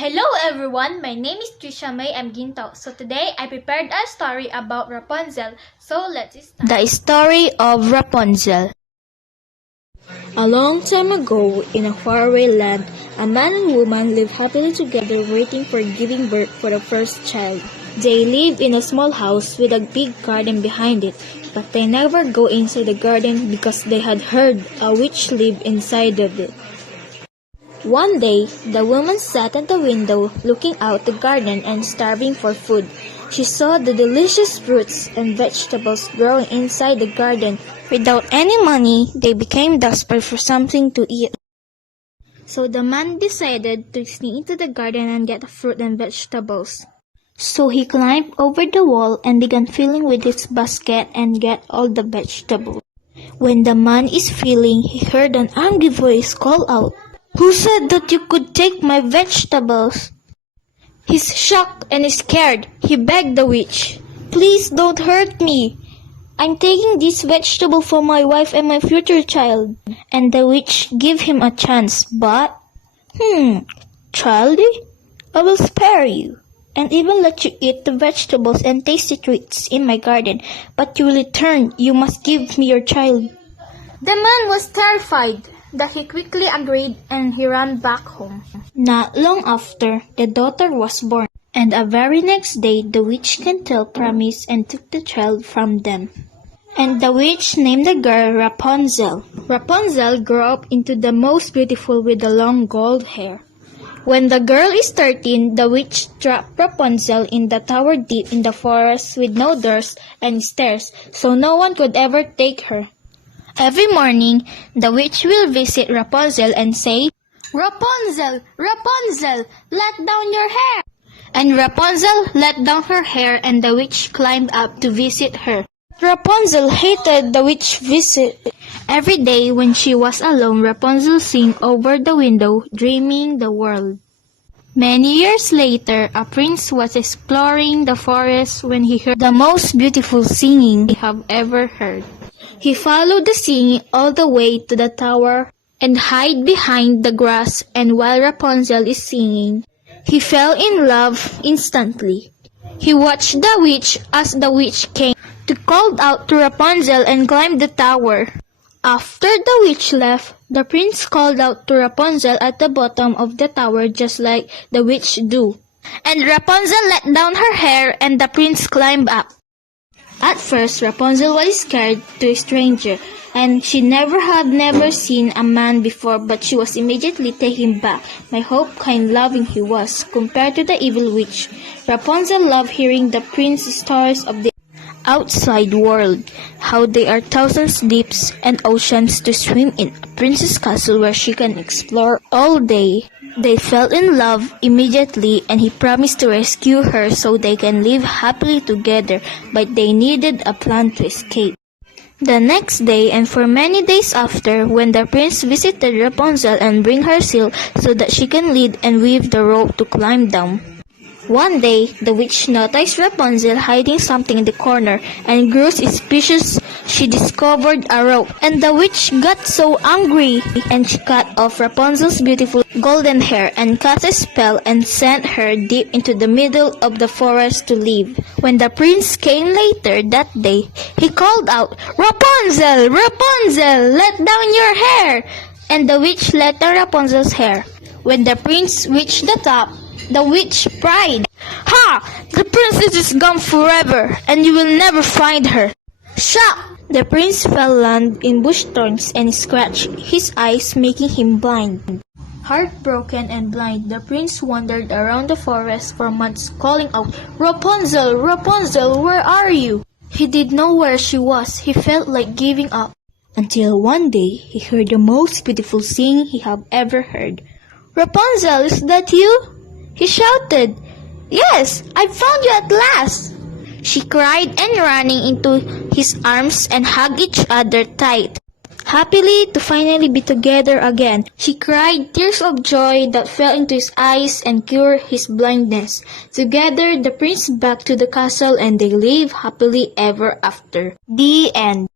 Hello everyone, my name is Trisha May M. Ginto. So today I prepared a story about Rapunzel. So let's start. The story of Rapunzel. A long time ago, in a faraway land, a man and woman lived happily together waiting for giving birth for the first child. They lived in a small house with a big garden behind it, but they never go inside the garden because they had heard a witch lived inside of it. One day, the woman sat at the window looking out the garden and starving for food. She saw the delicious fruits and vegetables growing inside the garden. Without any money, they became desperate for something to eat. So the man decided to sneak into the garden and get fruit and vegetables. So he climbed over the wall and began filling with his basket and get all the vegetables. When the man is filling, he heard an angry voice call out, "Who said that you could take my vegetables?" He's shocked and scared. He begged the witch, "Please don't hurt me. I'm taking this vegetable for my wife and my future child." And the witch gave him a chance, but, "Childy, I will spare you, and even let you eat the vegetables and tasty treats in my garden, but you will return, you must give me your child." The man was terrified, that he quickly agreed and he ran back home. Not long after, the daughter was born, and the very next day the witch Cantel promised and took the child from them. And the witch named the girl Rapunzel. Rapunzel grew up into the most beautiful with the long gold hair. When the girl is 13, the witch trapped Rapunzel in the tower deep in the forest with no doors and stairs, so no one could ever take her. Every morning, the witch will visit Rapunzel and say, "Rapunzel, Rapunzel, let down your hair." And Rapunzel let down her hair and the witch climbed up to visit her. Rapunzel hated the witch visit. Every day when she was alone, Rapunzel sang over the window, dreaming the world. Many years later, a prince was exploring the forest when he heard the most beautiful singing he have ever heard. He followed the singing all the way to the tower and hid behind the grass, and while Rapunzel is singing, he fell in love instantly. He watched the witch as the witch came to call out to Rapunzel and climbed the tower. After the witch left, the prince called out to Rapunzel at the bottom of the tower just like the witch do. And Rapunzel let down her hair and the prince climbed up. At first, Rapunzel was scared to a stranger, and she never seen a man before, but she was immediately taken back by how kind loving he was compared to the evil witch. Rapunzel loved hearing the prince's stories of the outside world, how there are thousands deeps and oceans to swim in, a princess castle where she can explore all day. They fell in love immediately, and he promised to rescue her so they can live happily together, but they needed a plan to escape. The next day and for many days after, when the prince visited Rapunzel and bring her silk so that she can lead and weave the rope to climb down. One day, the witch noticed Rapunzel hiding something in the corner and grew suspicious. She discovered a rope, and the witch got so angry, and she cut off Rapunzel's beautiful golden hair and cast a spell and sent her deep into the middle of the forest to live. When the prince came later that day, he called out, "Rapunzel, Rapunzel, let down your hair!" And the witch let down Rapunzel's hair. When the prince reached the top, the witch cried, "Ha! The princess is gone forever, and you will never find her." Shocked, the prince fell land in bush thorns and scratched his eyes, making him blind. Heartbroken and blind, the prince wandered around the forest for months, calling out, "Rapunzel, Rapunzel, where are you?" He didn't know where she was. He felt like giving up. Until one day, he heard the most beautiful singing he had ever heard. "Rapunzel, is that you?" He shouted. "Yes, I found you at last!" She cried and running into his arms and hugged each other tight. Happily to finally be together again, she cried tears of joy that fell into his eyes and cured his blindness. Together, the prince back to the castle and they live happily ever after. The end.